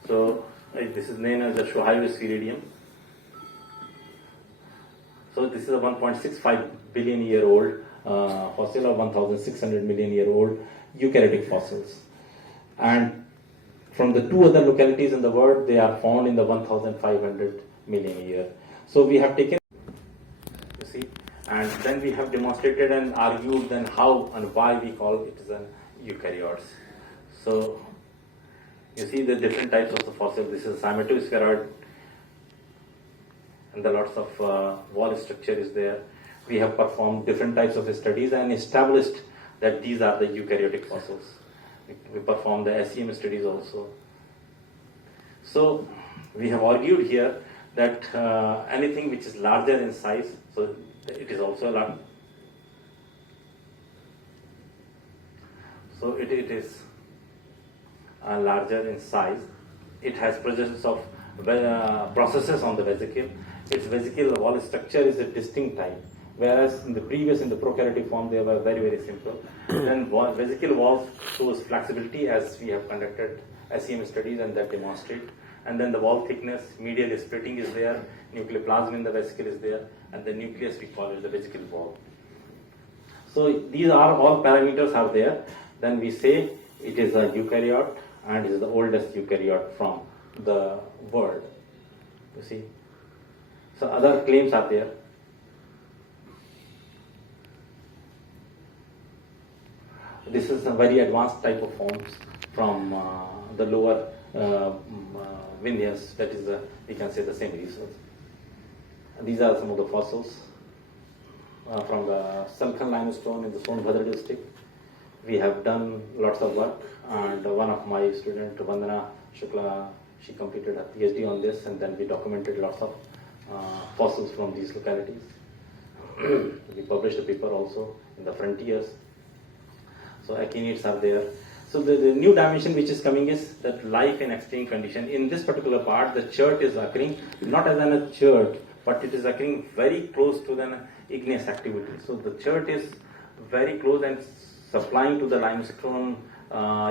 So this is named as the Shohaivus iridium. So this is a 1.65 billion year old fossil of 1600 million year old eukaryotic fossils, and from the two other localities in the world, they are found in the 1500 million year. So we have taken, you see, and then we have demonstrated and argued then how and why we call it as an eukaryotes. So you see the different types of the fossil. This is Cymatospheroid, and the lots of wall structure is there. We have performed different types of studies and established that these are the eukaryotic fossils. We performed the SEM studies also. So we have argued here that anything which is larger in size, so it is also a lot. So it is larger in size. It has presence of processes on the vesicle. Its vesicle wall structure is a distinct type, whereas in the prokaryotic form, they were very, very simple. Then vesicle walls shows flexibility, as we have conducted SEM studies and that demonstrate. And then the wall thickness, medial splitting is there, nucleoplasm in the vesicle is there, and the nucleus we call it the vesicle wall. So these are all parameters are there. Then we say it is a eukaryote and it is the oldest eukaryote from the world. You see. So other claims are there. This is a very advanced type of forms from the lower Vindhyans, that is we can say the same resource. These are some of the fossils from the Salkhan limestone in the Sonbhadra district. We have done lots of work, and one of my students, Vandana Shukla, she completed her PhD on this, and then we documented lots of fossils from these localities. We published a paper also in the Frontiers. So actinides are there. So the new dimension which is coming is that life in extreme condition. In this particular part, the chert is occurring not as a chert, but it is occurring very close to the igneous activity. So the chert is very close, and supplying to the limestone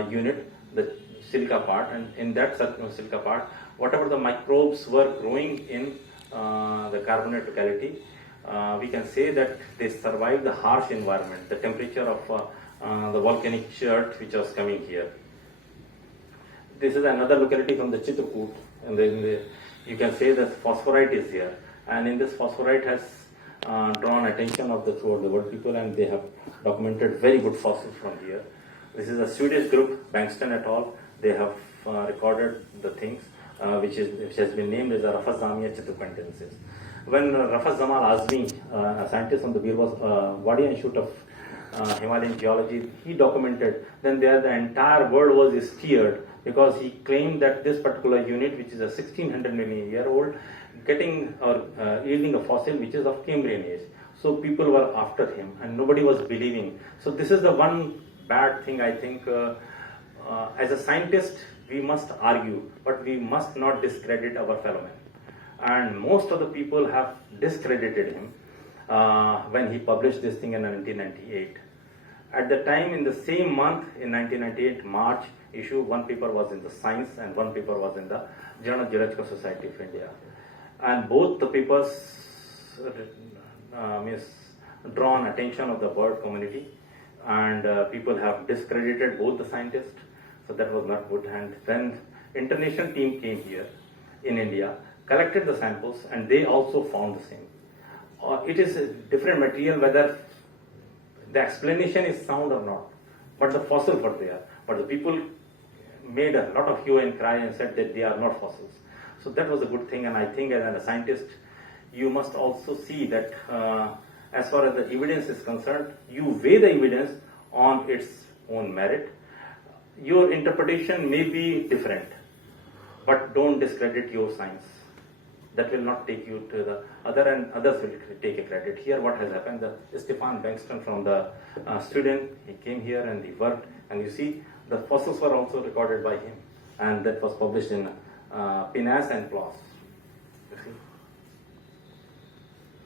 unit the silica part, and in that silica part, whatever the microbes were growing in the carbonate locality, we can say that they survived the harsh environment, the temperature of the volcanic chert which was coming here. This is another locality from the Chitrakoot, and then you can say that phosphorite is here, and in this phosphorite has drawn attention of the throughout the world people, and they have documented very good fossils from here. This is a Swedish group, Bengtsson et al. They have recorded the things which has been named as the Rafazamia Chitrapentensis. When Rafaz Zamal Azmi, a scientist from the Wadi Institute of Himalayan Geology, he documented, then there the entire world was steered, because he claimed that this particular unit, which is a 1600 million year old, getting or yielding a fossil which is of Cambrian age. So people were after him and nobody was believing. So this is the one bad thing, I think. As a scientist, we must argue, but we must not discredit our fellow men. And most of the people have discredited him when he published this thing in 1998. At the time, in the same month, in 1998, March issue, one paper was in the Science and one paper was in the Journal of Geological Society of India. And both the papers drawn attention of the bird community, and people have discredited both the scientists, so that was not good. And then international team came here in India, collected the samples, and they also found the same. It is a different material whether the explanation is sound or not, but the fossils were there. But the people made a lot of hue and cry and said that they are not fossils. So that was a good thing, and I think as a scientist, you must also see that as far as the evidence is concerned, you weigh the evidence on its own merit. Your interpretation may be different, but don't discredit your science. That will not take you to the other, and others will take a credit. Here what has happened, Stefan Bengtsson from the Sweden, he came here and he worked, and you see the fossils were also recorded by him, and that was published in PNAS and PLOS.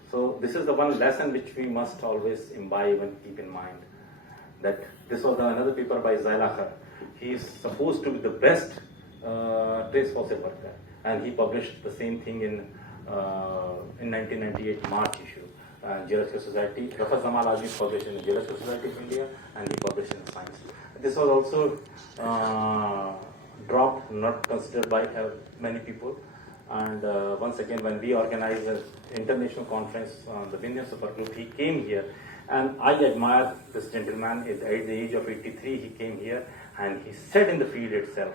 So this is the one lesson which we must always imbibe and keep in mind, that this was another paper by Zeilacher. He is supposed to be the best trace fossil worker, and he published the same thing in 1998 March issue, Geological Society. Rafaz Zamal Azmi published in the Geological Society of India, and he published in Science. This was also dropped, not considered by many people. And once again, when we organized an international conference on the Vindhyan Supergroup, he came here, and I admire this gentleman. At the age of 83, he came here, and he said in the field itself,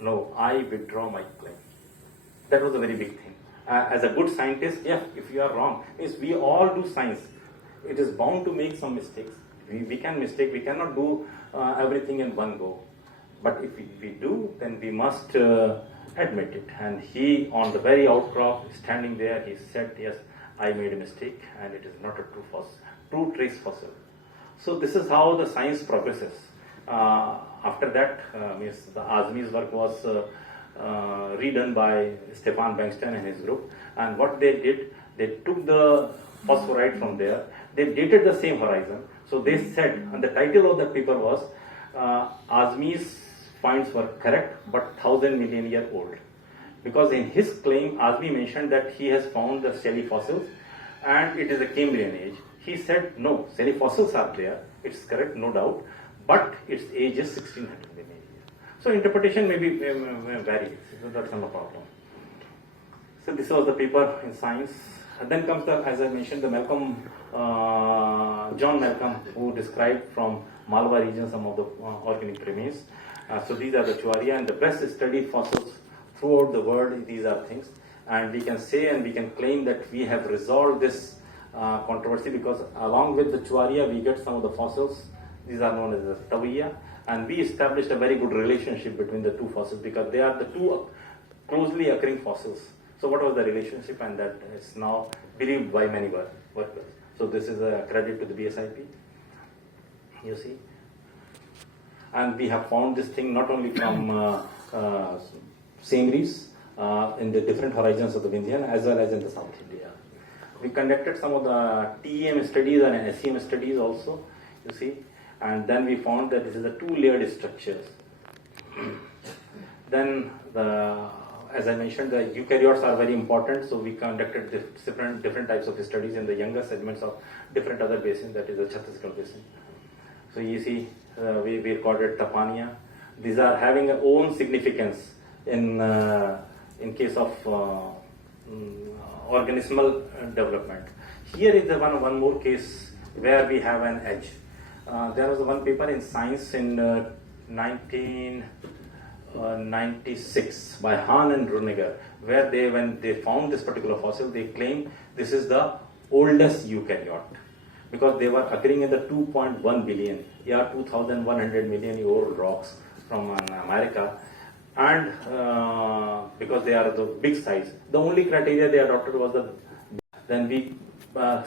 "No, I withdraw my claim." That was a very big thing. As a good scientist, yeah, if you are wrong, means we all do science. It is bound to make some mistakes. We can mistake. We cannot do everything in one go. But if we do, then we must admit it. And he, on the very outcrop, standing there, he said, "Yes, I made a mistake, and it is not a true trace fossil." So this is how the science progresses. After that, the Azmi's work was redone by Stefan Bengtsson and his group. And what they did, they took the phosphorite from there, they dated the same horizon. So they said, and the title of the paper was, Azmi's finds were correct, but 1,000 million year old. Because in his claim, Azmi mentioned that he has found the shelly fossils, and it is a Cambrian age. He said, no, shelly fossils are there, it's correct, no doubt, but its age is 1600 million years. So interpretation may vary, so that's not a problem. So this was the paper in Science. And then comes the, as I mentioned, the John Malcolm, who described from Malabar region some of the organic remains. So these are the Chuaria, and the best studied fossils throughout the world. These are things, and we can say and we can claim that we have resolved this controversy, because along with the Chuaria we get some of the fossils. These are known as the Tawiya, and we established a very good relationship between the two fossils, because they are the two closely occurring fossils. So what was the relationship, and that is now believed by many workers. So this is a credit to the BSIP, you see. And we have found this thing not only from same reefs in the different horizons of the Vindhyan, as well as in the South India. We conducted some of the TEM studies and SEM studies also, you see. and then we found that this is a two-layered structures. Then, as I mentioned, the eukaryotes are very important, so we conducted different types of studies in the younger segments of different other basins, that is the Chhattisgarh basin. So you see, we recorded Tapania. These are having a own significance in case of organismal development. Here is the one more case where we have an edge. There was one paper in Science in 1996 by Hahn and Runiger, where when they found this particular fossil, they claimed this is the oldest eukaryote, because they were occurring in the 2.1 billion, 2,100 million year old rocks from America, and because they are the big size, the only criteria they adopted was the. Then we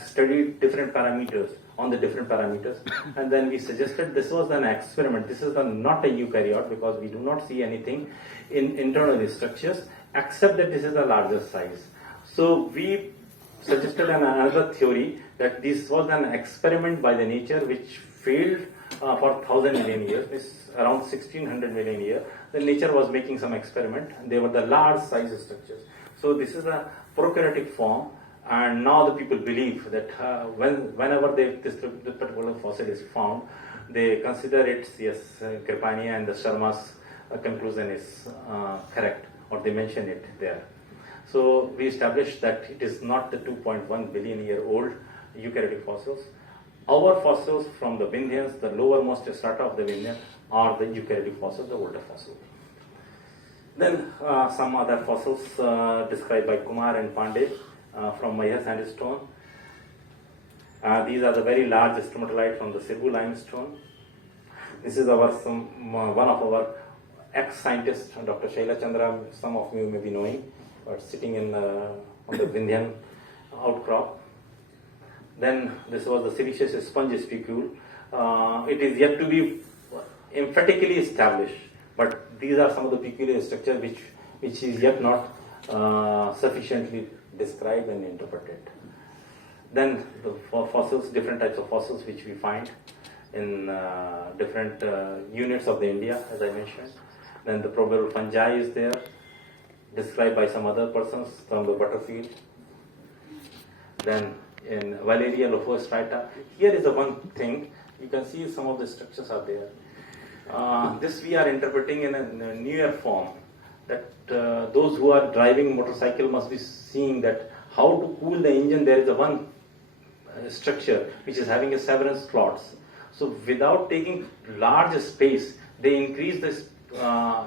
studied different parameters on the different parameters, and then we suggested this was an experiment. This is not a eukaryote, because we do not see anything in internal structures except that this is a larger size. So we suggested another theory that this was an experiment by the nature which failed for 1,000 million years, this around 1,600 million years. The nature was making some experiment, and they were the large size structures. So this is a prokaryotic form. And now the people believe that whenever this particular fossil is found, they consider it, yes, Kripania and the Sharma's conclusion is correct, or they mention it there. So we established that it is not the 2.1 billion year old eukaryotic fossils. Our fossils from the Vindhyans, the lowermost strata of the Vindhyan, are the eukaryotic fossils, the older fossils. Then some other fossils described by Kumar and Pandey. From Mayur sandstone. These are the very large stromatolite from the Sirbu limestone. This is one of our ex-scientists, Dr. Shaila Chandra, some of you may be knowing, but sitting on the Vindhyan outcrop. Then this was the siliceous sponge spicule. It is yet to be emphatically established, but these are some of the peculiar structures which is yet not sufficiently described and interpreted. Then the fossils, different types of fossils which we find in different units of the India, as I mentioned. Then the probable fungi is there, described by some other persons from the Butterfield. Then in Valeria lophostrata, here is the one thing, you can see some of the structures are there. This we are interpreting in a newer form, that those who are driving motorcycle must be seeing that how to cool the engine. There is a one structure which is having a severance slots. So without taking large space, they increase this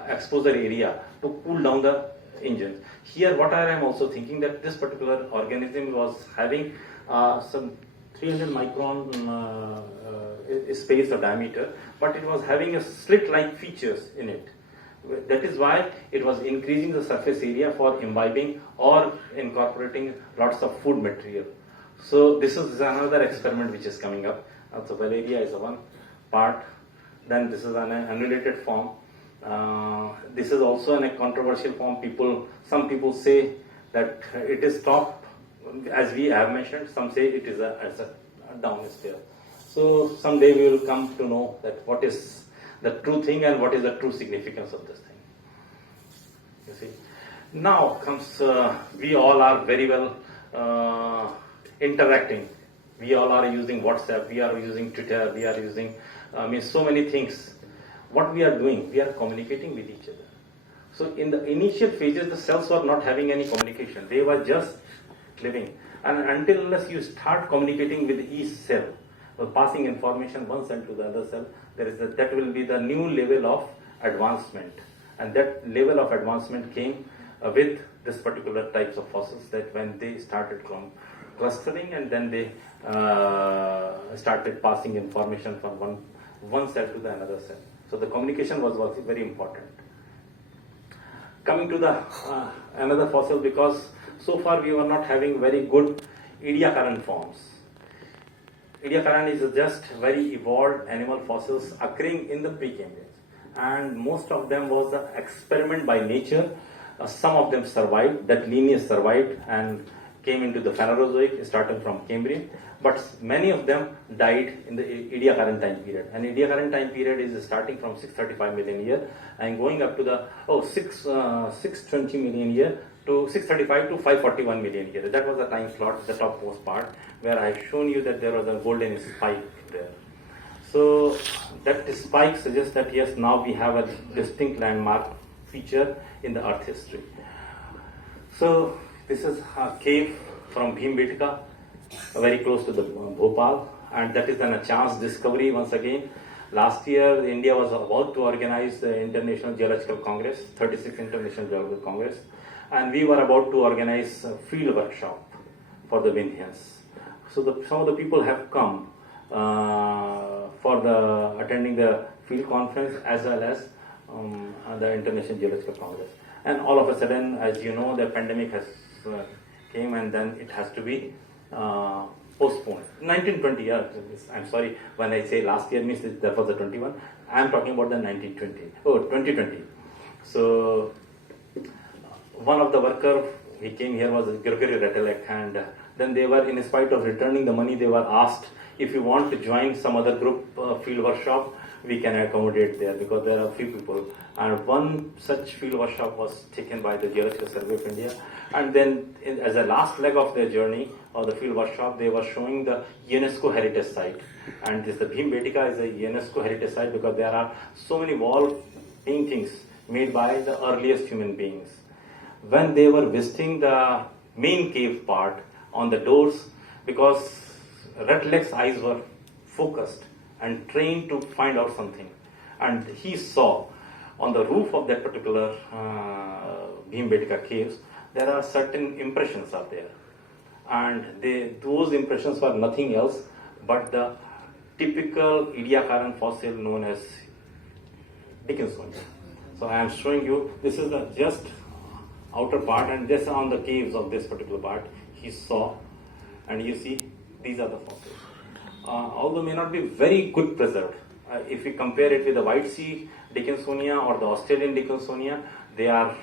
exposure area to cool down the engine. Here what I am also thinking, that this particular organism was having some 300 micron space or diameter, but it was having a slit-like features in it. That is why it was increasing the surface area for imbibing or incorporating lots of food material. So this is another experiment which is coming up. So Valeria is one part. Then this is an unrelated form. This is also a controversial form. Some people say that it is top, as we have mentioned. Some say it is a down stair. So someday we will come to know that what is the true thing and what is the true significance of this thing. You see. Now comes, we all are very well interacting. We all are using WhatsApp, we are using Twitter, we are using so many things. What we are doing, we are communicating with each other. So in the initial phases, the cells were not having any communication. They were just living. And unless you start communicating with each cell, or passing information one cell to the other cell, that will be the new level of advancement. And that level of advancement came with this particular types of fossils, that when they started clustering, and then they started passing information from one cell to the another cell. So the communication was very important. Coming to the another fossil, because so far we were not having very good Ediacaran forms. Ediacaran is just very evolved animal fossils occurring in the Precambrian, and most of them was an experiment by nature. Some of them survived, that lineage survived and came into the Phanerozoic, starting from Cambrian, but many of them died in the Ediacaran time period. And Ediacaran time period is starting from 635 million year and going up to the 620 million year to 635 to 541 million year. That was the time slot, the topmost part, where I have shown you that there was a golden spike there. So that spike suggests that yes, now we have a distinct landmark feature in the Earth history. So this is a cave from Bhimbetka, very close to the Bhopal, and that is then a chance discovery once again. Last year, India was about to organize the International Geological Congress, 36th International Geological Congress, and we were about to organize a field workshop for the Vindhyans. So some of the people have come for attending the field conference as well as the International Geological Congress. And all of a sudden, as you know, the pandemic has came and then it has to be postponed. 1920, I'm sorry, when I say last year means that was the 21, I'm talking about the 2020. So one of the worker, he came here was Grigory Retelek, and then they were, in spite of returning the money, they were asked if you want to join some other group field workshop, we can accommodate there because there are few people. And one such field workshop was taken by the Geological Survey of India. And then as a last leg of their journey of the field workshop, they were showing the UNESCO heritage site. And this, the Bhimbetka is a UNESCO heritage site because there are so many wall paintings made by the earliest human beings. When they were visiting the main cave part, on the doors, because Retelek's eyes were focused and trained to find out something. And he saw on the roof of that particular Bhimbetka caves, there are certain impressions are there. And those impressions were nothing else but the typical Ediacaran fossil known as Dickinsonia. So I am showing you, this is the just outer part, and just on the caves of this particular part, he saw, and you see, these are the fossils. Although may not be very good preserved, if we compare it with the White Sea Dickinsonia or the Australian Dickinsonia, they are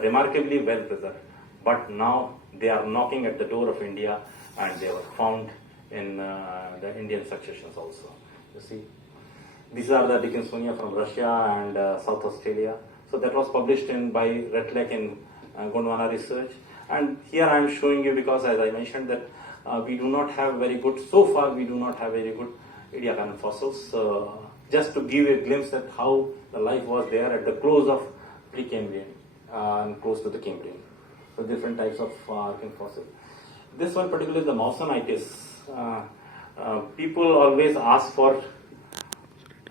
remarkably well preserved. But now they are knocking at the door of India, and they were found in the Indian successions also. You see, these are the Dickinsonia from Russia and South Australia. So that was published by Retelek in Gondwana Research. And here I am showing you because, as I mentioned, that we do not have very good, so far we do not have very good Ediacaran fossils. Just to give a glimpse at how the life was there at the close of Precambrian and close to the Cambrian. So different types of archean fossils. This one particularly is the Mawsonitis. People always ask for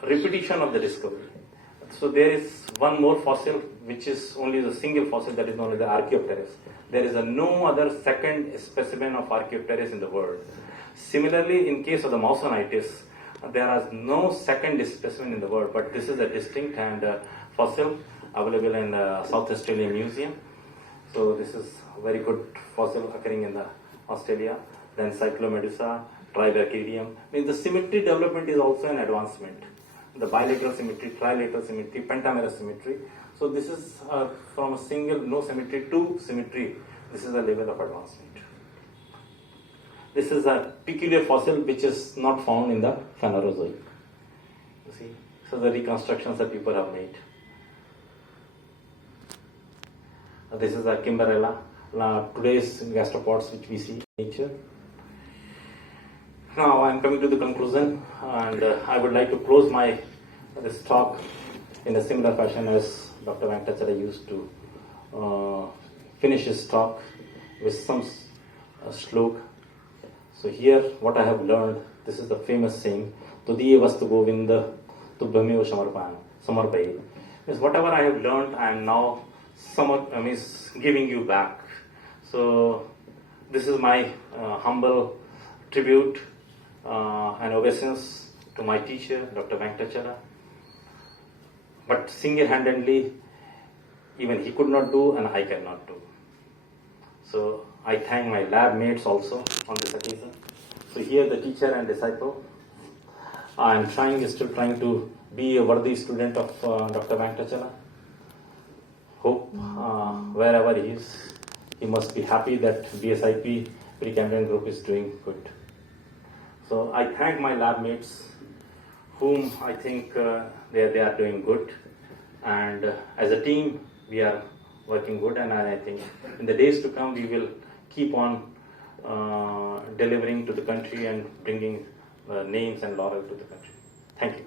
repetition of the discovery. So there is one more fossil which is only the single fossil, that is known as the Archaeopteryx. There is no other second specimen of Archaeopteryx in the world. Similarly, in case of the Mawsonitis, there is no second specimen in the world, but this is a distinct and fossil available in the South Australian Museum. So this is a very good fossil occurring in Australia. Then Cyclomedusa, Triberchidium. The symmetry development is also an advancement. The bilateral symmetry, trilateral symmetry, pentameral symmetry. So this is from a single no symmetry to symmetry. This is a level of advancement. This is a peculiar fossil which is not found in the Phanerozoic. You see, so the reconstructions that people have made. This is a Kimberella. Today's gastropods which we see in nature. Now I am coming to the conclusion, and I would like to close this talk in a similar fashion as Dr. Venkatachara used to finish his talk with some slok. So here, what I have learned, this is the famous saying, Tudiye vastu govinda tubhameva samarpaye. Means whatever I have learned, I am now giving you back. So this is my humble tribute and obeisance to my teacher, Dr. Venkatachara. But single-handedly, even he could not do and I cannot do. So I thank my lab mates also on this occasion. So here the teacher and disciple. I am still trying to be a worthy student of Dr. Venkatachara. Hope wherever he is, he must be happy that BSIP Precambrian Group is doing good. So I thank my lab mates, whom I think they are doing good, and as a team we are working good, and I think in the days to come we will keep on delivering to the country and bringing names and laurel to the country. Thank you.